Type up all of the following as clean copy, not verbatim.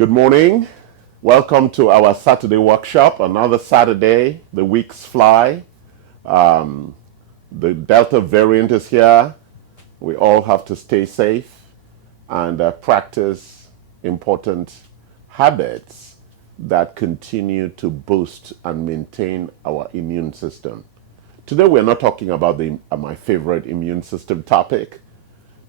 Good morning. Welcome to our Saturday workshop. Another Saturday, the weeks fly. The Delta variant is here. We all have to stay safe and practice important habits that continue to boost and maintain our immune system. Today, we're not talking about my favorite immune system topic.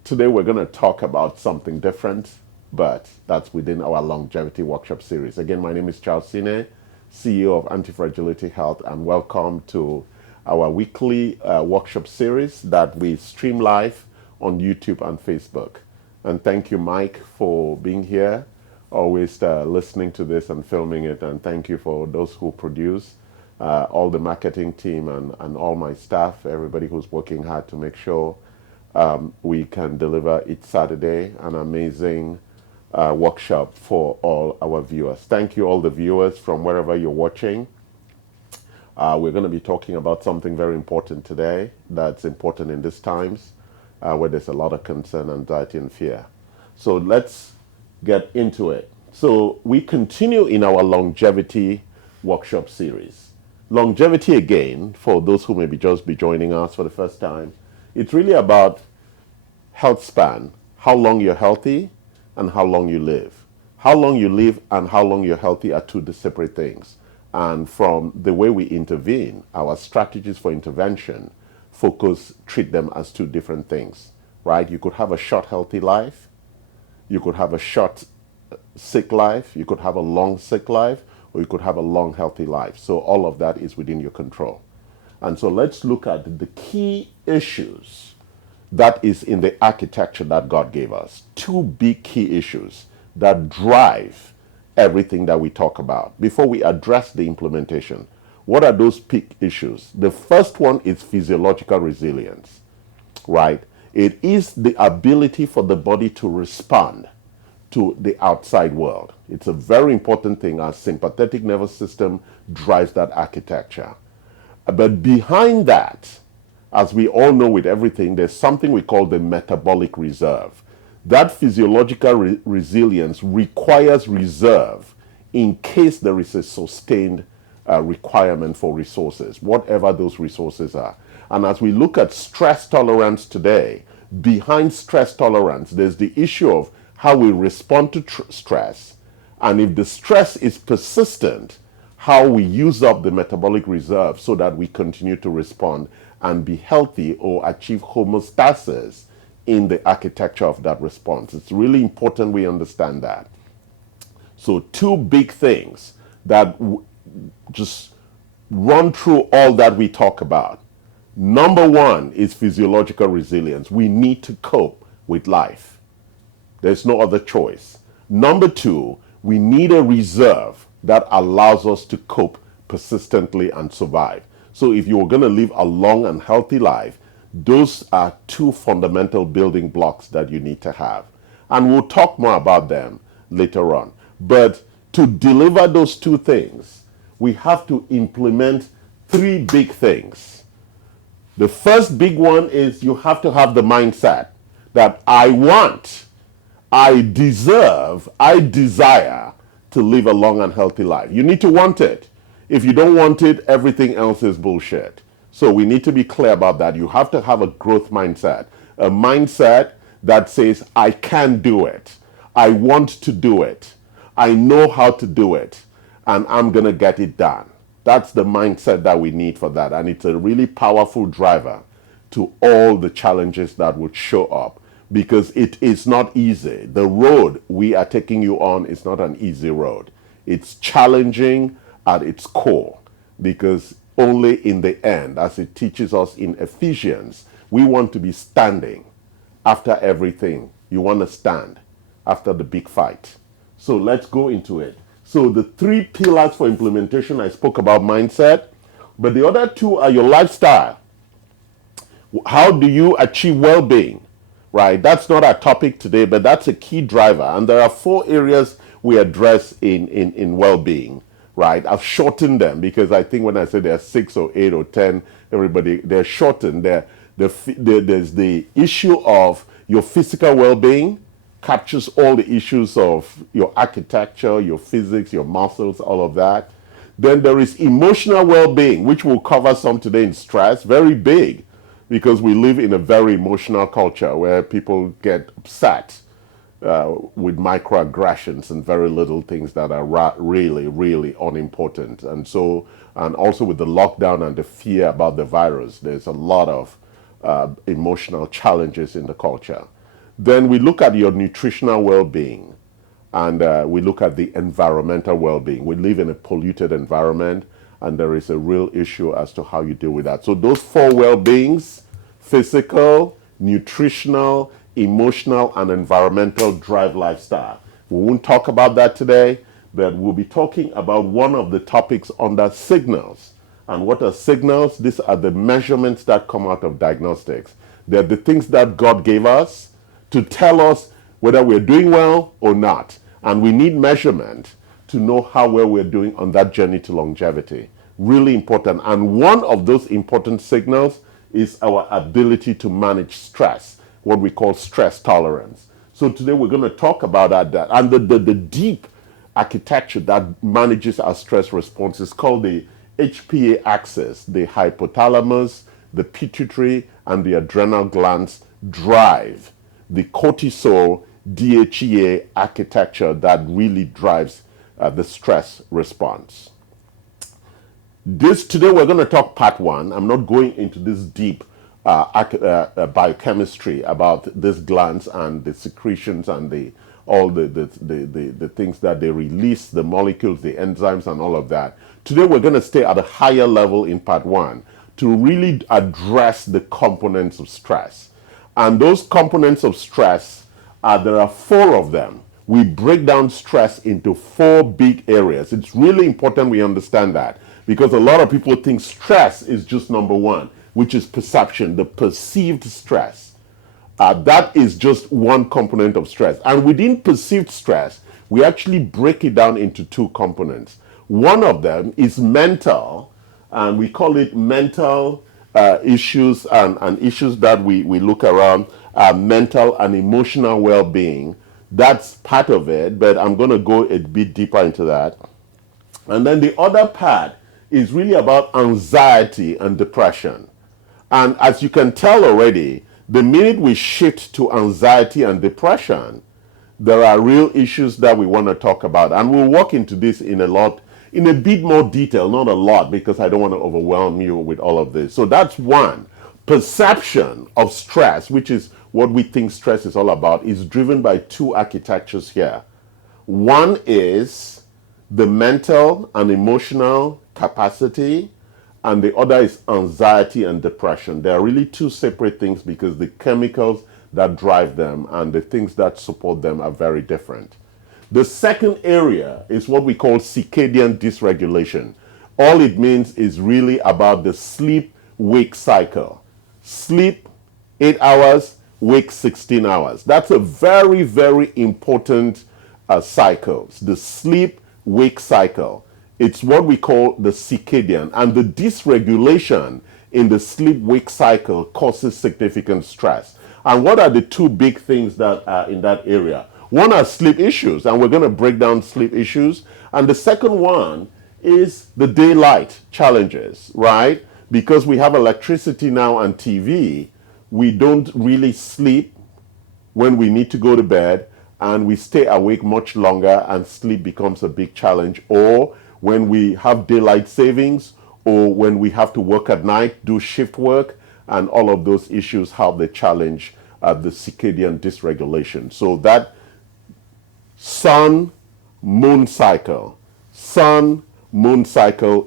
Today, we're going to talk about something different, but that's within our longevity workshop series. Again, my name is Charles Sine, CEO of Anti-Fragility Health, and welcome to our weekly workshop series that we stream live on YouTube and Facebook. And thank you, Mike, for being here, always listening to this and filming it. And thank you for those who produce, all the marketing team and all my staff, everybody who's working hard to make sure we can deliver each Saturday an amazing workshop for all our viewers. Thank you, all the viewers from wherever you're watching. We're going to be talking about something very important today that's important in these times where there's a lot of concern, anxiety, and fear. So let's get into it. So we continue in our longevity workshop series. Longevity, again, for those who may be just be joining us for the first time, it's really about health span, how long you're healthy and how long you live. How long you live and how long you're healthy are two separate things. And from the way we intervene, our strategies for intervention treat them as two different things, right? You could have a short healthy life, you could have a short sick life, you could have a long sick life, or you could have a long healthy life. So all of that is within your control. And so let's look at the key issues that is in the architecture that God gave us. Two big key issues that drive everything that we talk about. Before we address the implementation, what are those big issues? The first one is physiological resilience, right? It is the ability for the body to respond to the outside world. It's a very important thing. Our sympathetic nervous system drives that architecture. But behind that, as we all know with everything, there's something we call the metabolic reserve. That physiological resilience requires reserve in case there is a sustained requirement for resources, whatever those resources are. And as we look at stress tolerance today, behind stress tolerance, there's the issue of how we respond to stress. And if the stress is persistent, how we use up the metabolic reserve so that we continue to respond and be healthy or achieve homeostasis in the architecture of that response. It's really important we understand that. So two big things that just run through all that we talk about. Number one is physiological resilience. We need to cope with life. There's no other choice. Number two, we need a reserve that allows us to cope persistently and survive. So if you're going to live a long and healthy life, those are two fundamental building blocks that you need to have. And we'll talk more about them later on. But to deliver those two things, we have to implement three big things. The first big one is you have to have the mindset that I want, I deserve, I desire to live a long and healthy life. You need to want it. If you don't want it, everything else is bullshit. So we need to be clear about that. You have to have a growth mindset, a mindset that says, I can do it. I want to do it. I know how to do it, and I'm going to get it done. That's the mindset that we need for that. And it's a really powerful driver to all the challenges that would show up, because it is not easy. The road we are taking you on is not an easy road. It's challenging at its core, because only in the end, as it teaches us in Ephesians, we want to be standing after everything. You want to stand after the big fight. So let's go into it. So the three pillars for implementation, I spoke about mindset, but the other two are your lifestyle. How do you achieve well-being, right? That's not our topic today, but that's a key driver. And there are four areas we address in well-being, right? I've shortened them because I think when I say there are 6 or 8 or 10, they're shortened. There's the issue of your physical well-being, captures all the issues of your architecture, your physics, your muscles, all of that. Then there is emotional well-being, which we'll cover some today in stress, very big, because we live in a very emotional culture where people get upset with microaggressions and very little things that are really, really unimportant. And so, and also with the lockdown and the fear about the virus, there's a lot of emotional challenges in the culture. Then we look at your nutritional well-being, and we look at the environmental well-being. We live in a polluted environment, and there is a real issue as to how you deal with that. So those four well-beings: physical, nutritional, emotional, and environmental, drive lifestyle. We won't talk about that today, but we'll be talking about one of the topics under signals. And what are signals? These are the measurements that come out of diagnostics. They're the things that God gave us to tell us whether we're doing well or not. And we need measurement to know how well we're doing on that journey to longevity. Really important. And one of those important signals is our ability to manage stress, what we call stress tolerance. So today we're going to talk about that. And the deep architecture that manages our stress response is called the HPA axis. The hypothalamus, the pituitary, and the adrenal glands drive the cortisol DHEA architecture that really drives the stress response. Today we're going to talk part one. I'm not going into this deep biochemistry about these glands and the secretions and all the things that they release, the molecules, the enzymes, and all of that. Today we're going to stay at a higher level in part one to really address the components of stress. And those components of stress, there are four of them. We break down stress into four big areas. It's really important we understand that, because a lot of people think stress is just number one, which is perception, the perceived stress. That is just one component of stress. And within perceived stress, we actually break it down into two components. One of them is mental, and we call it mental issues and issues that we look around, mental and emotional well-being. That's part of it, but I'm going to go a bit deeper into that. And then the other part is really about anxiety and depression. And as you can tell already, the minute we shift to anxiety and depression, there are real issues that we want to talk about. And we'll walk into this in a bit more detail, not a lot, because I don't want to overwhelm you with all of this. So that's one. Perception of stress, which is what we think stress is all about, is driven by two architectures here. One is the mental and emotional capacity, and the other is anxiety and depression. They are really two separate things because the chemicals that drive them and the things that support them are very different. The second area is what we call circadian dysregulation. All it means is really about the sleep-wake cycle. Sleep 8 hours, wake 16 hours. That's a very, very important cycle. The sleep-wake cycle. It's what we call the circadian. And the dysregulation in the sleep-wake cycle causes significant stress. And what are the two big things that are in that area? One are sleep issues, and we're going to break down sleep issues. And the second one is the daylight challenges, right? Because we have electricity now and TV, we don't really sleep when we need to go to bed, and we stay awake much longer, and sleep becomes a big challenge. Or when we have daylight savings, or when we have to work at night, do shift work, and all of those issues, how they challenge the circadian dysregulation. So that sun-moon cycle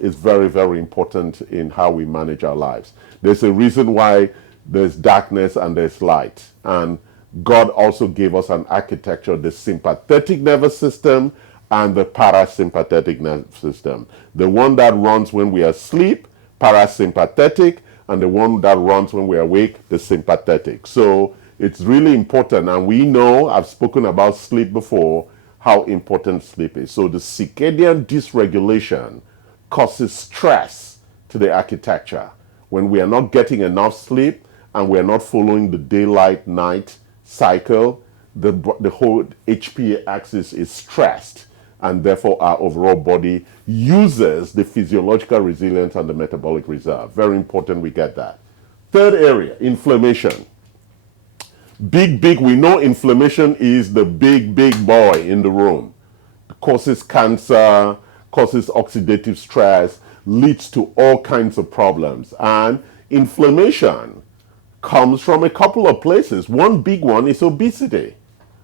is very, very important in how we manage our lives. There's a reason why there's darkness and there's light. And God also gave us an architecture, the sympathetic nervous system and the parasympathetic nervous system. The one that runs when we are asleep, parasympathetic, and the one that runs when we are awake, the sympathetic. So it's really important, and we know, I've spoken about sleep before, how important sleep is. So the circadian dysregulation causes stress to the architecture. When we are not getting enough sleep and we are not following the daylight-night cycle, the whole HPA axis is stressed, and therefore our overall body uses the physiological resilience and the metabolic reserve. Very important we get that. Third area, inflammation. Big, we know inflammation is the big boy in the room. It causes cancer, causes oxidative stress, leads to all kinds of problems. And inflammation comes from a couple of places. One big one is obesity,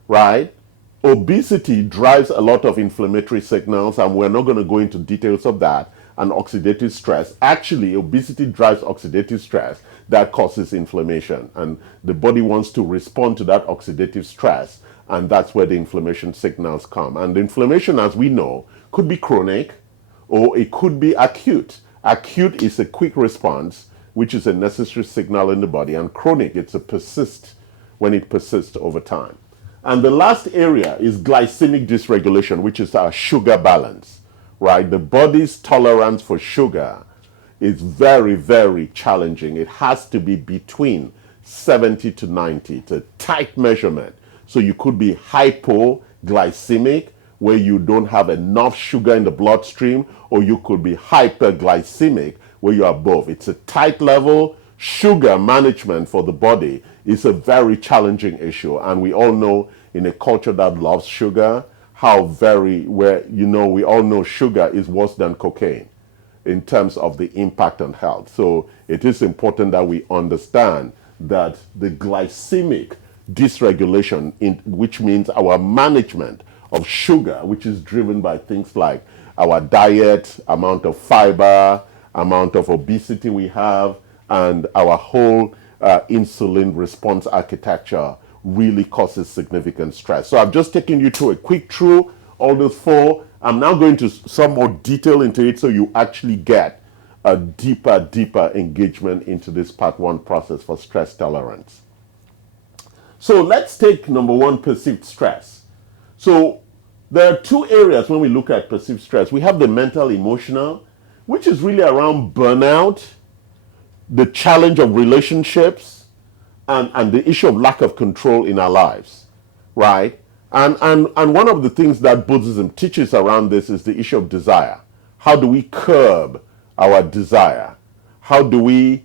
right? Obesity drives a lot of inflammatory signals, and we're not going to go into details of that, and oxidative stress. Actually, obesity drives oxidative stress that causes inflammation, and the body wants to respond to that oxidative stress, and that's where the inflammation signals come. And the inflammation, as we know, could be chronic or it could be acute. Acute is a quick response, which is a necessary signal in the body, and chronic, it's a persist when it persists over time. And the last area is glycemic dysregulation, which is our sugar balance, right? The body's tolerance for sugar is very challenging. It has to be between 70 to 90. It's a tight measurement. So you could be hypoglycemic, where you don't have enough sugar in the bloodstream, or you could be hyperglycemic, where you're above. It's a tight level. Sugar management for the body is a very challenging issue. And we all know in a culture that loves sugar, we all know sugar is worse than cocaine in terms of the impact on health. So it is important that we understand that the glycemic dysregulation, which means our management of sugar, which is driven by things like our diet, amount of fiber, amount of obesity we have, and our whole insulin response architecture really causes significant stress. So I've just taken you through a quick through all those four. I'm now going to some more detail into it so you actually get a deeper engagement into this part one process for stress tolerance. So let's take number one, perceived stress. So there are two areas when we look at perceived stress. We have the mental, emotional, which is really around burnout, the challenge of relationships, and the issue of lack of control in our lives, right? And one of the things that Buddhism teaches around this is the issue of desire. How do we curb our desire? How do we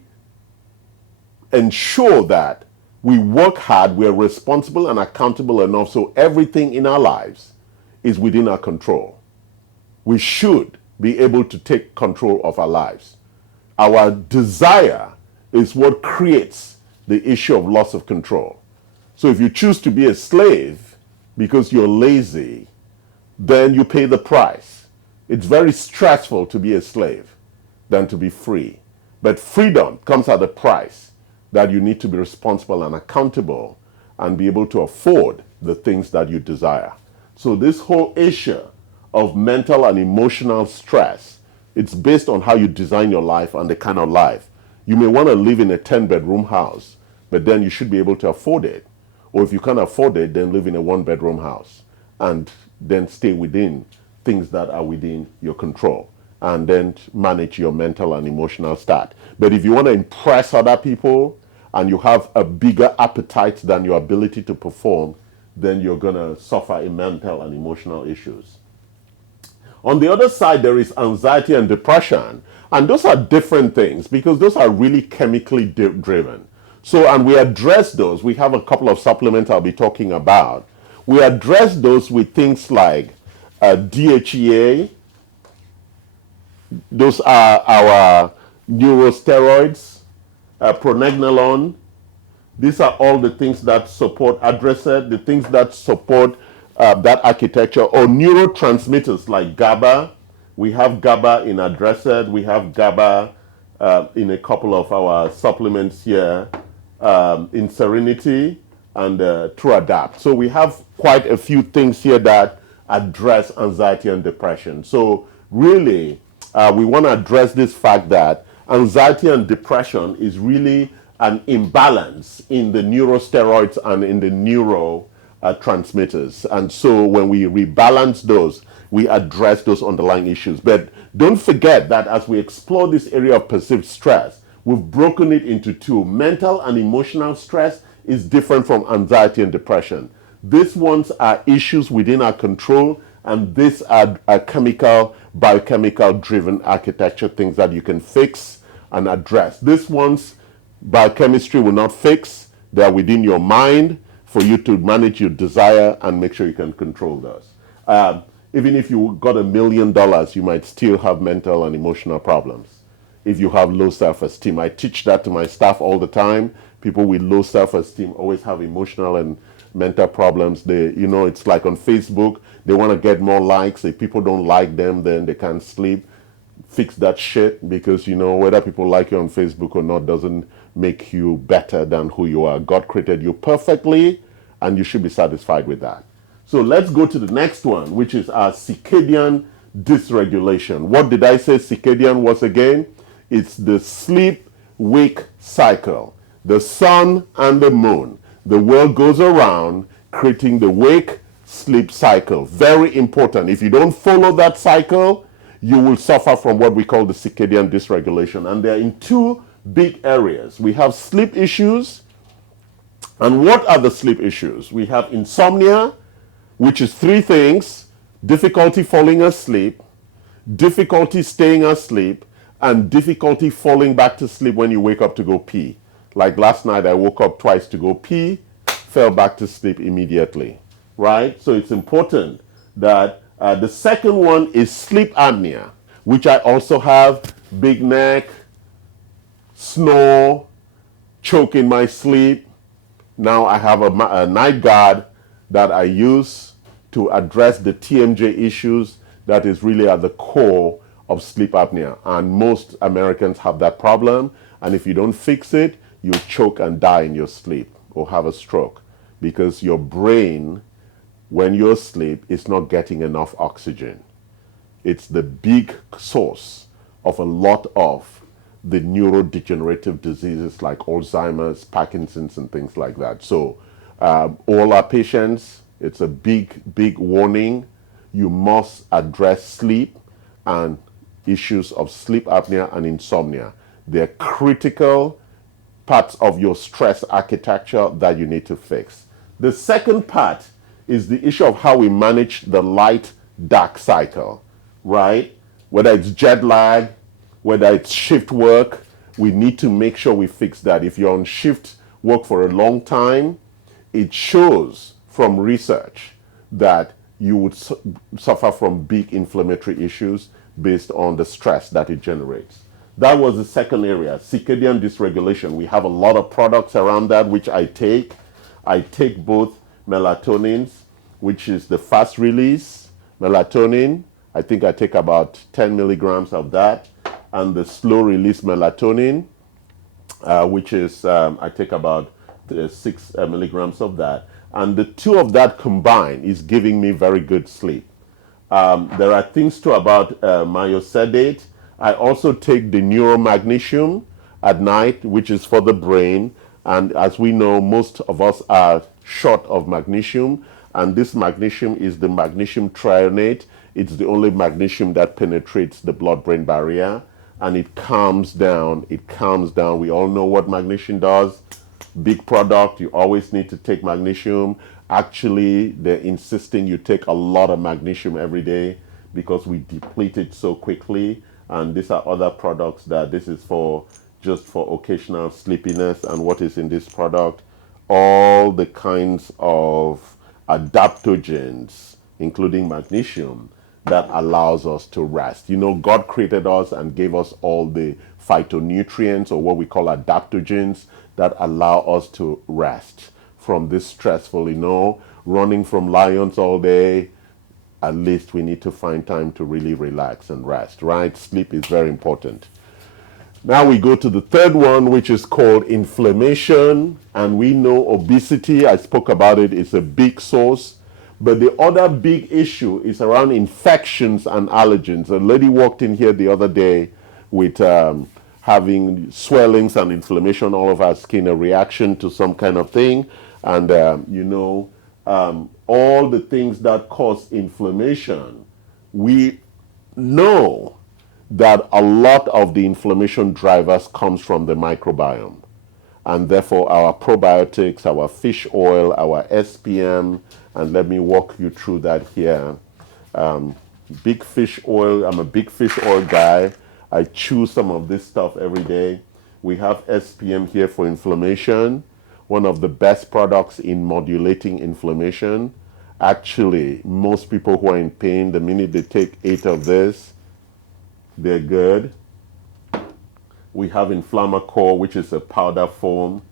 ensure that we work hard, we're responsible and accountable enough so everything in our lives is within our control? We should be able to take control of our lives. Our desire is what creates the issue of loss of control. So if you choose to be a slave because you're lazy, then you pay the price. It's very stressful to be a slave than to be free. But freedom comes at a price that you need to be responsible and accountable and be able to afford the things that you desire. So this whole issue of mental and emotional stress, it's based on how you design your life and the kind of life. You may want to live in a 10-bedroom house, but then you should be able to afford it. Or if you can't afford it, then live in a 1-bedroom house and then stay within things that are within your control and then manage your mental and emotional state. But if you want to impress other people and you have a bigger appetite than your ability to perform, then you're going to suffer in mental and emotional issues. On the other side, there is anxiety and depression. And those are different things because those are really chemically driven. So, and we address those. We have a couple of supplements I'll be talking about. We address those with things like DHEA. Those are our neurosteroids, pregnenolone. These are all the things that support, the things that support that architecture, or neurotransmitters like GABA. We have GABA in Adressed. We have GABA in a couple of our supplements here, in Serenity and True Adapt. So we have quite a few things here that address anxiety and depression. So really, we want to address this fact that anxiety and depression is really an imbalance in the neurosteroids and in the neurotransmitters. And so when we rebalance those, we address those underlying issues. But don't forget that as we explore this area of perceived stress, we've broken it into two. Mental and emotional stress is different from anxiety and depression. These ones are issues within our control, and these are biochemical driven architecture things that you can fix and address. These ones, biochemistry will not fix. They are within your mind for you to manage your desire and make sure you can control those. Even if you got $1 million, you might still have mental and emotional problems if you have low self-esteem. I teach that to my staff all the time. People with low self-esteem always have emotional and mental problems. They, it's like on Facebook, they want to get more likes. If people don't like them, then they can't sleep. Fix that shit, because whether people like you on Facebook or not doesn't make you better than who you are. God created you perfectly, and you should be satisfied with that. So let's go to the next one, which is our circadian dysregulation. What did I say circadian was again? It's the sleep-wake cycle. The sun and the moon. The world goes around creating the wake-sleep cycle. Very important. If you don't follow that cycle, you will suffer from what we call the circadian dysregulation. And they're in two big areas. We have sleep issues. And what are the sleep issues? We have insomnia, which is three things: difficulty falling asleep, difficulty staying asleep, and difficulty falling back to sleep when you wake up to go pee. Like last night, I woke up twice to go pee, fell back to sleep immediately, right? So it's important that the second one is sleep apnea, which I also have: big neck, snore, choke in my sleep. Now I have a night guard that I use to address the TMJ issues that is really at the core of sleep apnea. And most Americans have that problem. And if you don't fix it, you choke and die in your sleep or have a stroke, because your brain, when you're asleep, is not getting enough oxygen. It's the big source of a lot of the neurodegenerative diseases like Alzheimer's, Parkinson's, and things like that. So all our patients, it's a big warning. You must address sleep and issues of sleep apnea and insomnia. They're critical parts of your stress architecture that you need to fix. The second part is the issue of how we manage the light-dark cycle, right? Whether it's jet lag, whether it's shift work, we need to make sure we fix that. If you're on shift work for a long time, it shows from research that you would suffer from big inflammatory issues based on the stress that it generates. That was the second area, circadian dysregulation. We have a lot of products around that, which I take. I take both melatonins, which is the fast release melatonin. I think I take about 10 milligrams of that. And the slow release melatonin, which is, I take about 6 milligrams of that. And the two of that combined is giving me very good sleep. There are things too about myosedate. I also take the neuromagnesium at night, which is for the brain. And as we know, most of us are short of magnesium. And this magnesium is the magnesium threonate. It's the only magnesium that penetrates the blood-brain barrier. And it calms down. It calms down. We all know what magnesium does. Big product. You always need to take magnesium. Actually, they're insisting you take a lot of magnesium every day because we deplete it so quickly. And these are other products that this is for just for occasional sleepiness. And what is in this product? All the kinds of adaptogens, including magnesium, that allows us to rest. God created us and gave us all the phytonutrients, or what we call adaptogens, that allow us to rest from this stressful, running from lions all day. At least we need to find time to really relax and rest, right? Sleep is very important. Now we go to the third one, which is called inflammation. And we know obesity, I spoke about it, is a big source. But the other big issue is around infections and allergens. A lady walked in here the other day with having swellings and inflammation all over her skin, a reaction to some kind of thing. And, all the things that cause inflammation, we know that a lot of the inflammation drivers comes from the microbiome. and therefore our probiotics, our fish oil, our SPM, and let me walk you through that here. Big fish oil, I'm a big fish oil guy. I chew some of this stuff every day. We have SPM here for inflammation, one of the best products in modulating inflammation. Actually, most people who are in pain, the minute they take 8 of this, they're good. We have Inflammacore, which is a powder form,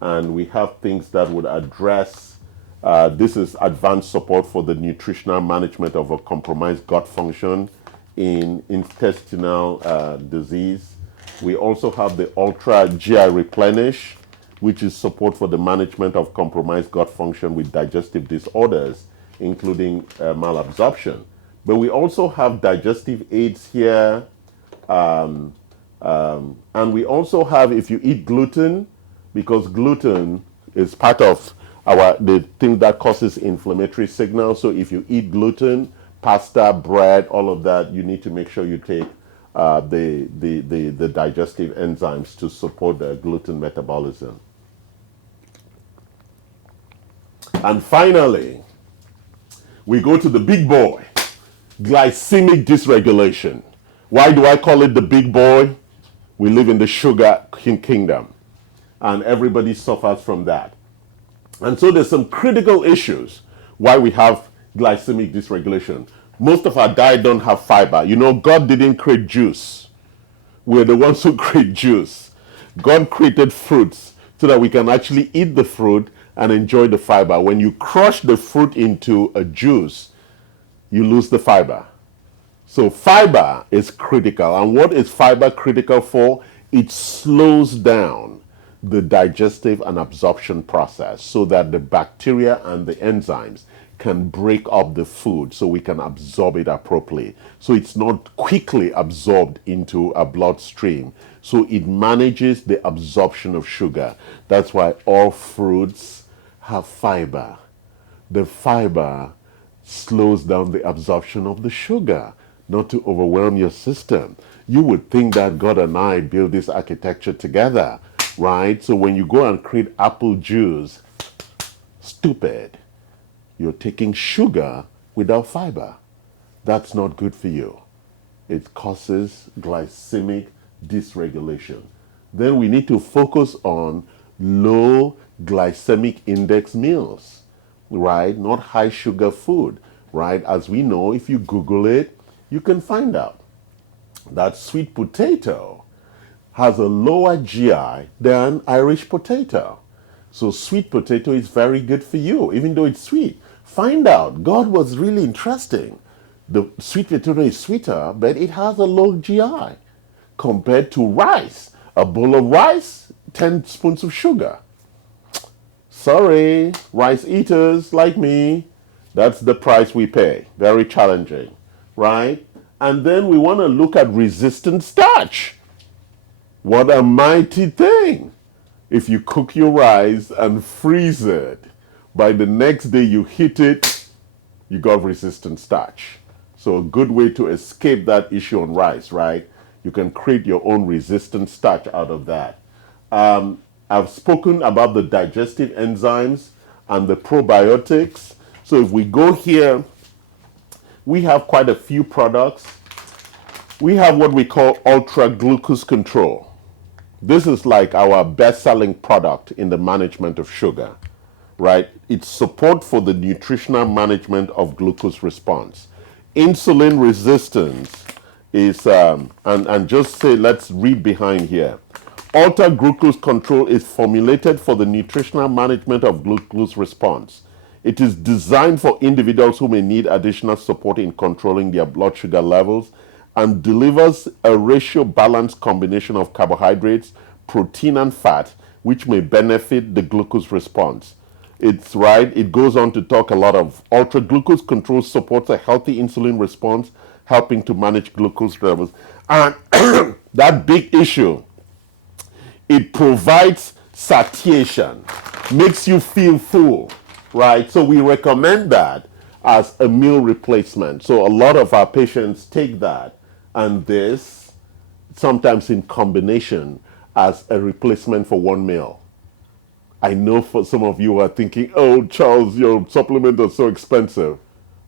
and we have things that would address, this is advanced support for the nutritional management of a compromised gut function in intestinal disease. We also have the Ultra GI Replenish, which is support for the management of compromised gut function with digestive disorders, including malabsorption. But we also have digestive aids here, and we also have, if you eat gluten, because gluten is part of the thing that causes inflammatory signals. So if you eat gluten, pasta, bread, all of that, you need to make sure you take the digestive enzymes to support the gluten metabolism. And finally, we go to the big boy, glycemic dysregulation. Why do I call it the big boy? We live in the sugar kingdom, and everybody suffers from that. And so there's some critical issues why we have glycemic dysregulation. Most of our diet don't have fiber. You know, God didn't create juice. We're the ones who create juice. God created fruits so that we can actually eat the fruit and enjoy the fiber. When you crush the fruit into a juice, you lose the fiber. So fiber is critical. And what is fiber critical for? It slows down the digestive and absorption process so that the bacteria and the enzymes can break up the food so we can absorb it appropriately. So it's not quickly absorbed into a bloodstream. So it manages the absorption of sugar. That's why all fruits have fiber. The fiber slows down the absorption of the sugar, not to overwhelm your system. You would think that God and I built this architecture together, right? So when you go and create apple juice, stupid. You're taking sugar without fiber. That's not good for you. It causes glycemic dysregulation. Then we need to focus on low glycemic index meals, right? Not high sugar food, right? As we know, if you Google it, you can find out that sweet potato has a lower GI than Irish potato. So sweet potato is very good for you, even though it's sweet. Find out. God was really interesting. The sweet potato is sweeter, but it has a low GI compared to rice. A bowl of rice, 10 spoons of sugar. Sorry, rice eaters like me, that's the price we pay. Very challenging, right? And then we want to look at resistant starch. What a mighty thing. If you cook your rice and freeze it, by the next day you heat it, you got resistant starch. So a good way to escape that issue on rice, right? You can create your own resistant starch out of that. I've spoken about the digestive enzymes and the probiotics. So if we go here, we have quite a few products. We have what we call ultra glucose control. This is like our best-selling product in the management of sugar, right? It's support for the nutritional management of glucose response. Insulin resistance is, and just say, let's read behind here. Ultra glucose control is formulated for the nutritional management of glucose response. It is designed for individuals who may need additional support in controlling their blood sugar levels and delivers a ratio balanced combination of carbohydrates, protein, and fat, which may benefit the glucose response. It's right, it goes on to talk a lot of ultra glucose control supports a healthy insulin response, helping to manage glucose levels. And that big issue, it provides satiation, makes you feel full, right? So we recommend that as a meal replacement. So a lot of our patients take that and this, sometimes in combination, as a replacement for one meal. I know for some of you are thinking, oh, Charles, your supplement is so expensive.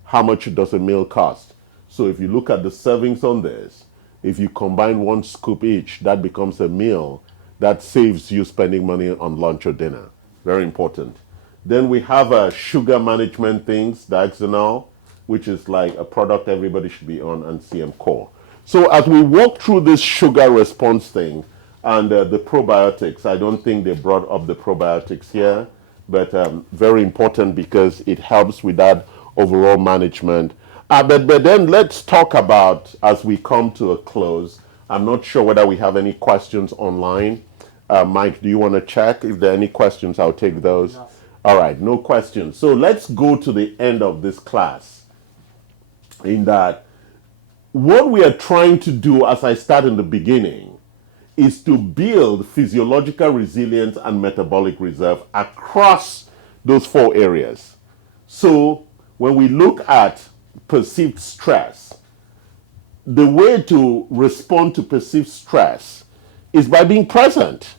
How much does a meal cost? So if you look at the servings on this, if you combine 1 scoop each, that becomes a meal that saves you spending money on lunch or dinner. Very important. Then we have sugar management things, Diaxonal, which is like a product everybody should be on, and CM Core. So as we walk through this sugar response thing and the probiotics, I don't think they brought up the probiotics here, but very important because it helps with that overall management. But then let's talk about, as we come to a close, I'm not sure whether we have any questions online. Mike, do you want to check? If there are any questions, I'll take those. No. All right, no questions. So let's go to the end of this class. In that, what we are trying to do, as I start in the beginning, is to build physiological resilience and metabolic reserve across those 4 areas. So when we look at perceived stress, the way to respond to perceived stress is by being present.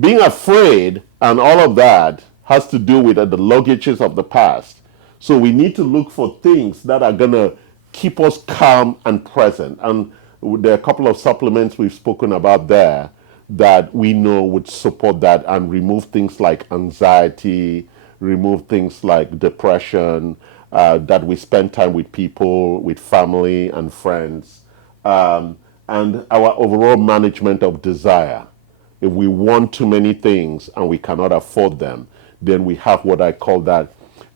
Being afraid and all of that has to do with the luggages of the past. So we need to look for things that are going to keep us calm and present. And there are a couple of supplements we've spoken about there that we know would support that and remove things like anxiety, remove things like depression, that we spend time with people, with family and friends, and our overall management of desire. If we want too many things and we cannot afford them, then we have what I call that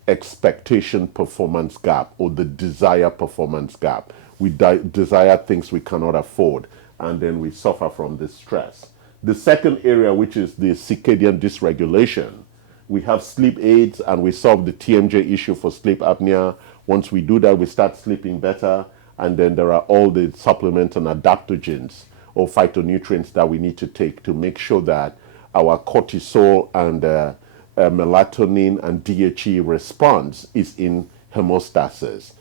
expectation performance gap, or the desire performance gap. We desire things we cannot afford, and then we suffer from this stress. The second area, which is the circadian dysregulation, we have sleep aids and we solve the TMJ issue for sleep apnea. Once we do that, we start sleeping better, and then there are all the supplements and adaptogens or phytonutrients that we need to take to make sure that our cortisol and melatonin and DHE response is in homeostasis.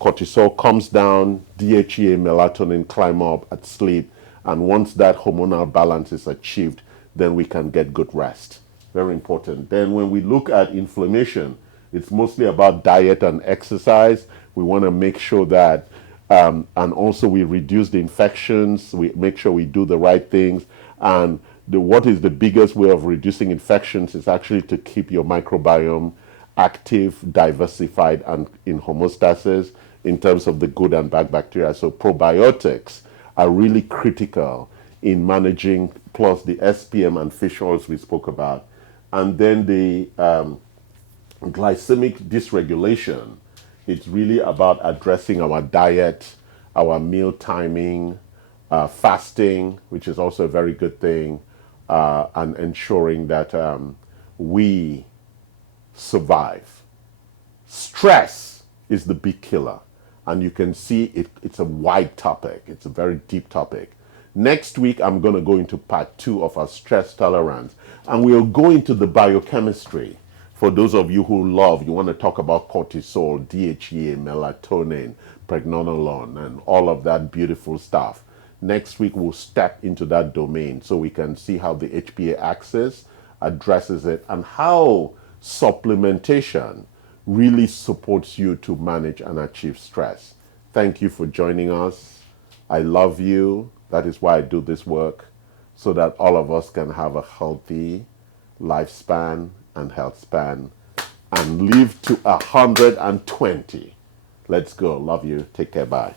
Cortisol comes down, DHEA, melatonin climb up at sleep, and once that hormonal balance is achieved, then we can get good rest. Very important. Then when we look at inflammation, it's mostly about diet and exercise. We want to make sure that, and also we reduce the infections, we make sure we do the right things, and what is the biggest way of reducing infections is actually to keep your microbiome active, diversified, and in homeostasis in terms of the good and bad bacteria. So probiotics are really critical in managing, plus the SPM and fish oils we spoke about. And then the glycemic dysregulation, it's really about addressing our diet, our meal timing, fasting, which is also a very good thing, and ensuring that we survive. Stress is the big killer, and you can see it's a wide topic. It's a very deep topic. Next week, I'm going to go into part 2 of our stress tolerance, and we'll go into the biochemistry. For those of you who you want to talk about cortisol, DHEA, melatonin, pregnenolone, and all of that beautiful stuff. Next week, we'll step into that domain so we can see how the HPA axis addresses it and how supplementation really supports you to manage and achieve stress. Thank you for joining us. I love you. That is why I do this work, so that all of us can have a healthy lifespan and health span and live to 120. Let's go. Love you. Take care. Bye.